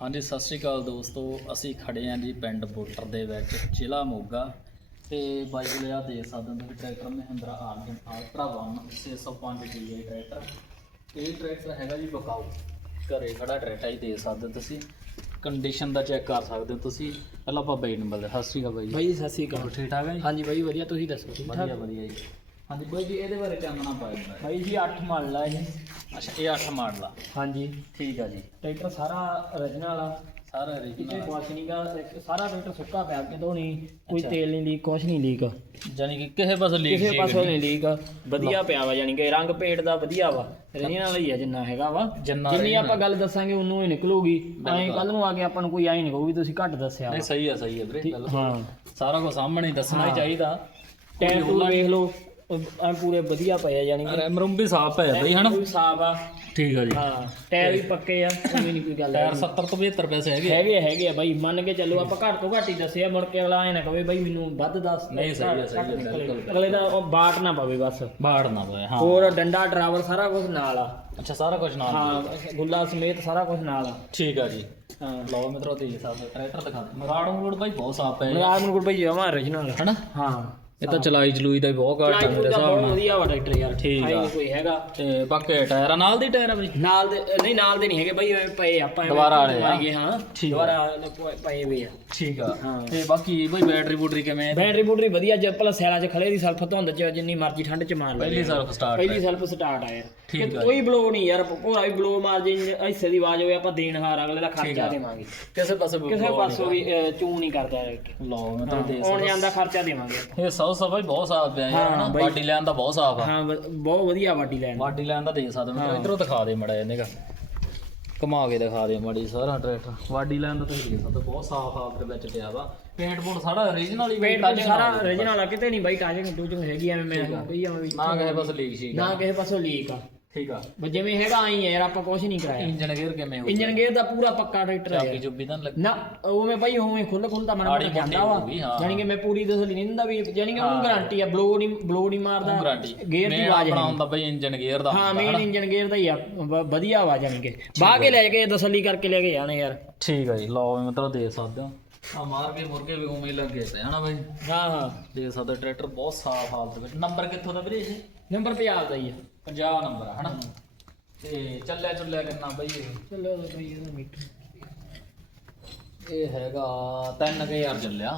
ਹਾਂਜੀ ਸਤਿ ਸ਼੍ਰੀ ਅਕਾਲ ਦੋਸਤੋ। ਅਸੀਂ ਖੜੇ ਆਂ ਜੀ ਪਿੰਡ ਬੋਟਰ ਦੇ ਵਿੱਚ ਜ਼ਿਲ੍ਹਾ ਮੋਗਾ। ਤੇ ਬਾਈ ਕੋਲ ਆ ਦੇਖ ਸਕਦੇ ਹੋ ਤੁਸੀਂ tractor Mahindra Arjun ultra 1 605 DA tractor. ਇਹ ਟਰੈਕਟਰ ਹੈਗਾ ਜੀ ਬਕਾਊ। ਘਰੇ ਖੜਾ ਟਰੈਕਟਰ ਹੀ ਦੇ ਸਕਦੇ ਹੋ ਤੁਸੀਂ। ਕੰਡੀਸ਼ਨ ਦਾ ਚੈੱਕ ਕਰ ਸਕਦੇ ਹੋ ਤੁਸੀਂ। ਪਹਿਲਾਂ ਆਪਾਂ ਬਾਈ ਨੰਬਰ ਦੇ ਸਤਿ ਸ਼੍ਰੀ ਅਕਾਲ ਬਾਈ ਜੀ। ਬਾਈ ਜੀ ਸਤਿ ਸ਼੍ਰੀ ਅਕਾਲ। ਠੀਕ ਠਾਕ ਹੈ ਜੀ? ਹਾਂਜੀ ਬਾਈ ਵਧੀਆ। ਤੁਸੀਂ ਦੱਸੋ ਠੀਕ? ਵਧੀਆ ਵਧੀਆ ਜੀ। ਹਾਂਜੀ ਬਾਈ ਜੀ ਇਹਦੇ ਬਾਰੇ ਚਾਨਣਾ ਪਾਇਆ ਬਾਈ ਜੀ 8 ਮਾਡਲ ਆ ਇਹ। ਅੱਛਾ ਇਹ 8 ਮਾਡਲ ਆ। ਹਾਂਜੀ। ਠੀਕ ਆ ਜੀ। ਟਰੈਕਟਰ ਸਾਰਾ origignal ਆ। ਸਾਰਾ ਕਿਤੇ ਰੀਜਨਲ ਕੁਛ ਨਹੀਂ ਗਾ ਇੱਕ ਸਾਰਾ ਟਰੈਕਟਰ ਸੁੱਕਾ ਪਿਆ ਕਿਤੋਂ ਨਹੀਂ ਕੋਈ। ਤੇਲ ਨਹੀਂ ਲੀਕ ਕੁਛ ਨਹੀਂ ਲੀਕ। ਜਾਨੀ ਕਿ ਕਿਸੇ ਪਾਸੇ ਲੀਕ ਕਿਸੇ ਪਾਸੋਂ ਨਹੀਂ ਲੀਕ ਵਧੀਆ ਪਿਆ ਵਾ ਯਾਨੀ ਕਿ ਰੰਗ ਪੇਟ ਦਾ ਵਧੀਆ ਵਾ origignal ਹੀ ਆ ਜਿੰਨਾ ਹੈਗਾ ਵਾ। ਜਿੰਨਾ ਜਿੰਨੀ। ਆਪਾਂ ਗੱਲ ਦੱਸਾਂਗੇ ਉਹਨੂੰ ਹੀ ਨਿਕਲੂਗੀ। ਐਂ। ਕੱਲ ਨੂੰ ਆ ਕੇ ਆਪਾਂ ਨੂੰ ਕੋਈ ਐਂ ਨਹੀਂ ਕਹੂ ਵੀ ਤੁਸੀਂ ਘੱਟ ਦੱਸਿਆ ਨਹੀਂ। ਸਹੀ ਆ ਸਹੀ ਆ ਵੀਰੇ ਹਾਂ। ਸਾਰਾ ਕੁਝ ਸਾਹਮਣੇ ਦੱਸਣਾ ਹੀ। ਚਾਹੀਦਾ। ਟਾਇਰ ਵੇਖ ਲਓ। ਐ ਪੂਰੇ ਵਧੀਆ ਪਏ ਆ ਯਾਨੀ ਕਿ ਰੈਮ ਰੂਮ ਵੀ ਸਾਫ਼ ਹੈ ਬਈ ਹਨਾ? ਕੋਈ ਸਾਫ਼ ਆ। ਠੀਕ ਆ ਜੀ। ਹਾਂ ਟਾਇਰ ਵੀ ਪੱਕੇ ਆ ਕੋਈ ਨਹੀਂ ਕੋਈ ਗੱਲ ਟਾਇਰ ਹੈਗੀ। 70 ਤੋਂ 72 ਪੈਸੇ ਹੈਗੇ ਹੈਗੇ ਆ, ਹੈਗੇ ਆ ਬਾਈ ਮੰਨ ਕੇ ਚੱਲੋ ਆਪਾਂ ਘੱਟ ਤੋਂ ਘੱਟ ਹੀ ਦੱਸਿਆ ਮੁੜ ਕੇ ਅਗਲਾ ਐ ਨਾ ਕਵੇ ਬਾਈ ਮੈਨੂੰ ਵੱਧ ਦੱਸ। ਨਹੀਂ, ਸਹੀ ਆ, ਸਹੀ ਆ। ਬਿਲਕੁਲ। ਅਗਲੇ ਦਾ ਉਹ ਬਾਟ ਨਾ ਪਵੇ ਬਸ। ਬਾੜ ਨਾ ਪਏ ਹਾਂ। ਹੋਰ ਡੰਡਾ ਡਰਾਈਵਰ ਸਾਰਾ ਕੁਝ ਨਾਲ ਆ। ਅੱਛਾ ਸਾਰਾ ਕੁਝ ਨਾਲ ਹਾਂ ਗੁੱਲਾ ਸਮੇਤ ਸਾਰਾ ਕੁਝ ਨਾਲ ਆ। ਠੀਕ ਆ ਜੀ। ਹਾਂ। ਲਓ ਮਿੱਤਰੋ ਤੇ ਸਾਹਿਬ ਟਰੈਕਟਰ ਦਿਖਾ ਦਿਓ। ਮਰਾੜ ਮੂੜ ਬਾਈ ਬਹੁਤ ਸਾਫ਼ ਹੈ ਮਰਾਰ ਨੂੰ ਕੋਈ ਜਮਾ origignal ਹਨਾ? ਹਾਂ। ਇਹ ਤਾਂ ਚਲਾਈ ਚਲੂਈ ਦਾ ਵੀ ਬਹੁਤ ਘੱਟ ਆ ਚਲਾਈ ਮੇਰੇ ਦਾ ਹਿਸਾਬ ਬਹੁਤ ਨਾਲ ਵਧੀਆ ਵਾ ਟਰੈਕਟਰ ਯਾਰ ਠੀਕ ਆ। ਕੋਈ ਹੈਗਾ ਤੇ ਬਾਕੀ ਟਾਇਰਾਂ ਨਾਲ ਦੀ ਟਾਇਰ ਆ ਬਈ ਨਾਲ ਦੇ ਨਹੀਂ ਨਾਲ ਦੇ ਨਹੀਂ ਹੈਗੇ ਬਾਈ ਐਵੇਂ ਪਏ ਆਪਾਂ ਐਵੇਂ ਦੁਬਾਰਾ ਵਾਲੇ ਆ। ਮਾਰ ਗਏ ਹਾਂ ਠੀਕ ਆ। ਦੁਬਾਰਾ ਵਾਲੇ ਪ- ਪਏ ਵੇ ਆ ਠੀਕ ਆ ਹਾਂ। ਤੇ ਬਾਕੀ ਬਈ ਬੈਟਰੀ ਬੂਟਰੀ ਕਿਵੇਂ? ਬੈਟਰੀ ਬੂਟਰੀ ਵਧੀਆ ਜੇ ਭਲਾ ਸੈਲਾਂ 'ਚ ਖਲੇ ਦੀ ਸਲਫ ਧੁੰਦ 'ਚ ਜਿੰਨੀ ਮਰਜ਼ੀ ਠੰਡ 'ਚ ਮਾਰ ਲੈ ਪਹਿਲੀ ਸਰਫ ਸਟਾਰਟ ਪਹਿਲੀ ਸੈਲਫ ਸਟਾਰਟ ਆ ਯਾਰ ਠੀਕ ਕਿ ਆ ਕੋਈ ਬਲੋ ਨਹੀਂ ਯਾਰ ਭੋਰਾ ਵੀ ਬਲੋ ਮਾਰ ਜੇ ਹਿੱਸੇ ਦੀ ਆਵਾਜ਼ ਹੋਵੇ ਆਪਾਂ ਦੇਣ ਹਾਰ ਅਗਲੇ ਦਾ ਖਰਚਾ ਦੇਵਾਂਗੇ ਕਿਸੇ ਪਾਸੇ ਕਿਸੇ ਪਾਸੋਂ ਵੀ ਚੂੰ ਨਹੀਂ ਕਰਦਾ ਨਹੀਂ। ਲਓ ਮੈਂ ਤਾਂ ਦੇ ਆਉਣ ਜਾਣ ਦਾ ਖਰਚਾ ਦੇਵਾਂਗੇ ਆਪਾਂ। ਇਹ ਸੌ ਸਫ਼ਾਈ ਬਹੁਤ ਸਾਫ਼ ਪਿਆ ਯਾਰ ਹਨਾ? ਬਾਈ। ਬਾਡੀ ਲੈਣ ਦਾ ਬਹੁਤ ਸਾਫ਼ ਆ। ਹਾਂ ਵ- ਬਹੁਤ ਵਧੀਆ ਵਾਡੀ ਲੈਣ ਬਾਡੀ ਲੈਣ ਦਾ ਦੇ ਸਕਦੇ ਮੈਂ ਇਧਰੋਂ ਦਿਖਾ ਦੇ ਮੜਾ ਇਹਨੇ ਕਾ। ਘੁਮਾ ਕੇ ਦਿਖਾ ਦੇ ਮੜੀ ਸਾਰਾ ਟਰੈਕਟਰ। ਬਾਡੀ ਲੈਣ ਦਾ ਤੁਸੀਂ ਦੇਖ ਸਕਦੇ ਹੋ, ਬਹੁਤ ਸਾਫ਼ ਆਪ ਦੇ ਵਿੱਚ ਪਿਆ ਵਾ। ਪੇਂਟ ਪੂੰਟ ਸਾਰਾ origignal ਹੀ ਪੇਂਟ touching ਸਾਰਾ ਨਾਲ origignal ਆ। ਕਿਤੇ ਨਹੀਂ ਬਾਈ ਟਾਜਿੰਗ ਟੂਜਿੰਗ ਹੈਗੀ ਐਵੇਂ ਮੈਂ ਕਹੀ ਜਾਵਾਂ ਵੀ ਨਾ ਕਿਸੇ ਪਾਸੇ ਲੀਕ ਸੀ ਨਾ ਕਿਸੇ ਪਾਸੋਂ ਲੀਕ ਆ। ਠੀਕ ਆ। ਬਸ ਜਿਵੇਂ ਹੈਗਾ ਆਈ ਯਾਰ ਆਪਾਂ ਕੁਝ ਨਹੀਂ ਕਰਾਇਆ। ਇੰਜਨ ਗੇਅਰ ਕਿਵੇਂ ਹੋ ਇੰਜਨ ਗੇਅਰ ਦਾ ਪੂਰਾ ਪੱਕਾ ਟਰੈਕਟਰ ਹੈ ਚਾਬੀ ਯਾਰ। ਚੁੱਬੀ ਤਾਂ ਨੀ ਲੱਗੀ। ਨਾ ਉਵੇਂ ਭਾਈ ਉਵੇਂ ਖੁੱਲ ਖੁੱਲ ਤਾਂ ਮਨ ਆੜੀ ਜਾਂਦਾ ਵਾ। ਹੋਊਗੀ, ਹਾਂ। ਜਾਨੀ ਕਿ ਮੈਂ ਪੂਰੀ ਤਸੱਲੀ ਨਹੀਂ ਦਿੰਦਾ ਵੀ ਜਾਨੀ ਕਿ ਹਾਂ। ਉਹਨੂੰ ਗਾਰੰਟੀ ਆ ਬਲੋ ਨਹੀਂ ਬਲੋ ਨਹੀਂ ਮਾਰਦਾ ਗਾਰੰਟੀ ਗੇਅਰ ਦੀ ਆਵਾਜ਼ ਹੈ ਹੁੰਦਾ ਬਈ ਇੰਜਨ ਗੇਅਰ ਦਾ ਹਾਂ ਮੇਨ? ਇੰਜਨ ਗੇਅਰ ਦਾ ਹੀ ਆ ਵ- ਵਧੀਆ ਆਵਾਜ਼ ਜਾਨੀ ਕਿ। ਬਾਹ ਕੇ ਲੈ ਕੇ ਤਸੱਲੀ ਕਰਕੇ ਲੈ ਕੇ ਜਾਣੇ ਯਾਰ। ਠੀਕ ਆ ਜੀ ਲਓ ਮਤਲਬ ਦੇ ਸਕਦੇ ਹੋ। ਆ ਮਾਰ ਕੇ ਮੁਰਗੇ ਵੀ ਉਵੇਂ ਹੀ ਲੱਗੇ ਪਏ ਹਨਾ ਬਈ? ਹਾਂ ਹਾਂ। ਦੇ ਸਕਦੇ ਟਰੈਕਟਰ ਬਹੁਤ ਸਾਫ਼ ਹਾਲਤ ਵਿੱਚ। ਨੰਬਰ ਕਿੱਥੋਂ ਦਾ ਵੀਰੇ ਇਹ? ਨੰਬਰ ਪੰਜਾਬ ਦਾ ਹੀ ਆ। 50 ਨੰਬਰ ਆ ਹਨਾ? ਤੇ ਚੱਲਿਆ ਚੱਲਿਆ ਕਿੰਨਾ ਬਈ ਇਹ। ਚਲੋ ਬਈ ਇਹਦਾ ਮੀਟਰ ਇਹ ਹੈਗਾ 3000 ਚੱਲਿਆ।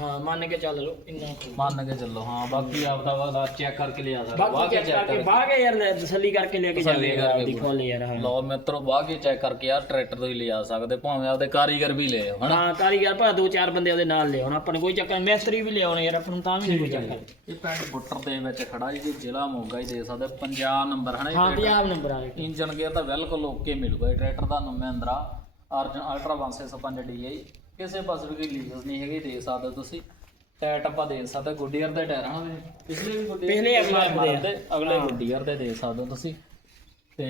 ਹਾਂ ਮੰਨ ਕੇ ਚੱਲ ਲਓ ਇੰਨਾ ਕੁ। ਮੰਨ ਕੇ ਚੱਲੋ ਹਾਂ ਬਾਕੀ ਆਪਦਾ ਵਾਲਾ ਚੈੱਕ ਕਰਕੇ ਲਿਆ ਸਕਦਾ ਬਾਕੀ ਚੈੱਕ ਕਰਕੇ ਬਾਹ ਕੇ ਯਾਰ ਲੈ- ਤਸੱਲੀ ਕਰਕੇ ਲੈ ਕੇ ਤਸੱਲੀ ਜਾਵੇ ਕਰਕੇ ਦੇਖੋ ਲੈ ਯਾਰ ਹਾਂ। ਲਓ ਮਿੱਤਰੋ ਬਾਅਦ ਕੇ ਚੈੱਕ ਕਰਕੇ ਯਾਰ ਟਰੈਕਟਰ ਤੋਂ ਹੀ ਲਿਆ ਸਕਦੇ ਭਾਵੇਂ ਆਪਦੇ ਕਾਰੀਗਰ ਵੀ ਲੈ ਆਓ ਹਨਾ? ਹਾਂ ਕਾਰੀਗਰ ਭਾ ਦੋ ਚਾਰ ਬੰਦੇ ਉਹਦੇ ਨਾਲ ਲਿਆਉਣ ਆਪਾਂ ਨੂੰ ਕੋਈ ਚੱਕਰ ਨੀ, ਮਿਸਤਰੀ ਵੀ ਲਿਆਉਣੇ ਯਾਰ ਆਪਾਂ ਨੂੰ ਤਾਂ ਵੀ ਕੋਈ ਚੱਕਰ। ਇਹ ਪਿੰਡ ਬੁੱਟਰ ਦੇ ਵਿੱਚ ਖੜਾ ਜੀ ਜ਼ਿਲ੍ਹਾ ਮੋਗਾ ਹੀ ਦੇ ਸਕਦੇ 50 ਨੰਬਰ ਹਨਾ ਹਾਂ ਇਹ ਪੰਜਾਬ ਨੰਬਰ ਵਾਲੇ। ਇੰਜਨ ਗੇਅਰ ਤਾਂ ਬਿਲਕੁਲ ਓਕੇ ਮਿਲੂਗਾ ਇਹ ਟਰੈਕਟਰ ਦਾ ਮਹਿੰਦਰਾ ਅਰਜਨ ਅਲਟਰਾ 165 DI ਕਿਸੇ ਪਾਸੇ ਵੀ ਕੋਈ ਲੀਕਸ ਨਹੀਂ ਹੈਗੀ ਦੇ ਸਕਦੇ ਤੁਸੀਂ। ਟਾਇਰ ਆਪਾਂ ਦੇ ਸਕਦੇ ਗੁੱਡੀਅਰ ਦੇ ਟਾਇਰ ਹਨ ਪਿਛਲੇ ਵੀ ਗੁੱਡੀਅਰ ਪਿਛਲੇ ਅਗਲੇ ਮਾਡਲ ਦੇ ਦੇ ਅਗਲੇ ਗੁੱਡੀਅਰ ਦੇ ਦੇ ਸਕਦੇ ਹੋ ਤੁਸੀਂ। ਤੇ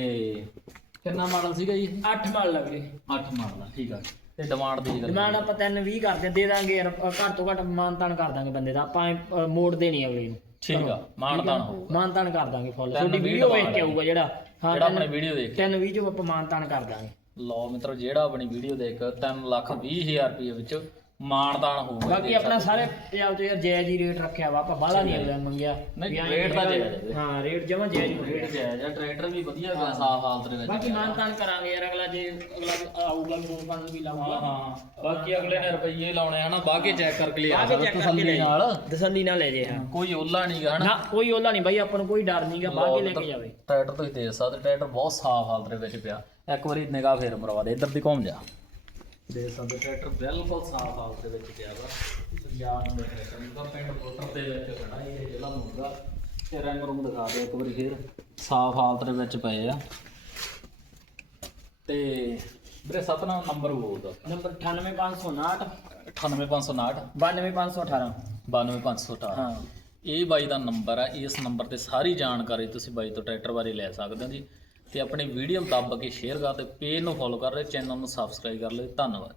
ਕਿੰਨਾ ਮਾਡਲ ਸੀਗਾ ਜੀ 8 ਮਾਲ ਲੱਗੇ 8 ਮਾਡਲ ਆ, ਠੀਕ ਆ। ਤੇ ਡਿਮਾਂਡ ਦੀ ਗੱਲ ਡਿਮਾਂਡ ਆਪਾਂ 3 20 ਕਰਦੇ ਦੇ ਦਾਂਗੇ ਯਾਰ ਘੱਟ ਤੋਂ ਘੱਟ ਮਾਨਤਾਨ ਕਰ ਦਾਂਗੇ ਬੰਦੇ ਦਾ। ਆਪਾਂ ਮੋੜਦੇ ਨਹੀਂ ਅਗਲੇ ਨੂੰ। ਠੀਕ ਆ ਮਾਨਤਾਨ ਹੋ ਮਾਨਤਾਨ ਕਰ ਦਾਂਗੇ ਫੁੱਲ ਤੁਹਾਡੀ ਵੀਡੀਓ ਵੇਖ ਕੇ ਆਊਗਾ ਜਿਹੜਾ। ਹਾਂ ਜਿਹੜਾ ਆਪਣੇ ਵੀਡੀਓ ਦੇਖ 3 20 ਚ ਆਪਾਂ ਮਾਨਤਾਨ ਕਰ ਦਾਂਗੇ। ਲਓ ਮਿੱਤਰੋ ਜਿਹੜਾ ਆਪਣੀ ਵੀਡੀਓ ਦੇਖ 3 ਲੱਖ 20 ਹਜ਼ਾਰ ਰੁਪਏ ਵਿੱਚ ਮਾਨਦਾਨ ਹੋਊਗਾ ਬਾਕੀ ਆਪਣਾ ਸਾਰੇ ਪੰਜਾਬ ਚ ਯਾਰ ਜਾਇਜ਼ ਹੀ ਰੇਟ ਰੱਖਿਆ ਵਾ ਆਪਾਂ ਬਾਹਲਾ ਨਹੀਂ ਅਗਲਾ ਮੰਗਿਆ। ਨਹੀਂ, ਰੇਟ ਤਾਂ ਜਾਇਜ਼ ਹੈ। ਰੇਟ ਜਮਾ ਜਾਇਜ਼ ਰੇਟ ਜਾਇਜ਼ ਆ ਟਰੈਕਟਰ ਵੀ ਵਧੀਆ ਗਾ ਸਾਫ਼ ਹਾਲਤ ਦੇ ਵਿੱਚ ਬਾਕੀ ਮਾਨਤਾਨ ਕਰਾਂਗੇ ਯਾਰ ਅਗਲਾ ਜੇ ਅਗਲਾ ਆਊਗਾ ਫੋਨ ਕਰਨ ਵੀ ਹਾਂ ਲਾਊਗਾ ਹਾਂ। ਬਾਕੀ ਅਗਲੇ ਨੇ ਰੁਪਈਏ ਲਾਉਣੇ ਹਨਾ ਬਾਕੀ ਚੈੱਕ ਕਰਕੇ ਲਿਆ ਆ ਕੇ ਸਕਦਾ ਚੈੱਕ ਕਰਕੇ ਨਾਲ। ਤਸੱਲੀ ਨਾਲ ਲੈ ਜੇ ਹਾਂ। ਕੋਈ ਓਲਾ ਨਹੀਂਗਾ ਹਨਾ? ਨਾ ਕੋਈ ਉਹਲਾ ਨਹੀਂ ਬਾਈ ਆਪਾਂ ਨੂੰ ਕੋਈ ਡਰ ਨਹੀਂਗਾ ਬਾਹਰ ਕੇ ਲੈ ਕੇ ਜਾਵੇ। ਟਰੈਕਟਰ ਤੁਸੀਂ ਦੇਖ ਸਕਦੇ ਟਰੈਕਟਰ ਬਹੁਤ ਸਾਫ਼ ਹਾਲਤ ਦੇ ਵਿੱਚ ਪਿਆ। ਇੱਕ ਵਾਰੀ ਨਿਗਾਹ ਫੇਰ ਮਰਵਾ ਦੇ ਇੱਧਰ ਦੀ ਘੁੰਮ ਜਾ। ਦੇਖ ਸਕਦੇ ਟਰੈਕਟਰ ਬਿਲਕੁਲ ਸਾਫ਼ ਹਾਲਤ ਦੇ ਵਿੱਚ ਪਿਆ ਵਾ। ਪੰਜਾਬ ਨੂੰ ਟਰੈਕਟਰ ਦਾ ਪਿੰਡ ਬੋਟਰ ਦੇ ਵਿੱਚ ਖੜਾ ਇਹ ਜ਼ਿਲ੍ਹਾ ਮੋਗਾ ਤੇ ਰੰਗ ਰੂਮ ਦਿਖਾ ਦੇ ਇੱਕ ਵਾਰੀ ਫੇਰ। ਸਾਫ਼ ਹਾਲਤ ਦੇ ਵਿੱਚ ਪਏ ਆ। ਤੇ ਵੀਰੇ ਸਤਨਾਮ ਨੰਬਰ ਬੋਲਦਾ ਨੰਬਰ 98559 98559 92518 92518 ਹਾਂ। ਇਹ ਬਾਈ ਦਾ ਨੰਬਰ ਆ ਇਸ ਨੰਬਰ ਤੇ ਸਾਰੀ ਜਾਣਕਾਰੀ ਤੁਸੀਂ ਬਾਈ ਤੋਂ ਟਰੈਕਟਰ ਬਾਰੇ ਲੈ ਸਕਦੇ ਹੋ ਜੀ। ਤੇ ਆਪਣੀ ਵੀਡੀਓ ਦੱਬ ਕੇ ਸ਼ੇਅਰ ਕਰ ਤੇ ਪੇਜ ਨੂੰ ਫੋਲੋ ਕਰ ਰਹੇ ਚੈਨਲ ਨੂੰ ਸਬਸਕ੍ਰਾਈਬ ਕਰ ਲਿਓ, ਧੰਨਵਾਦ।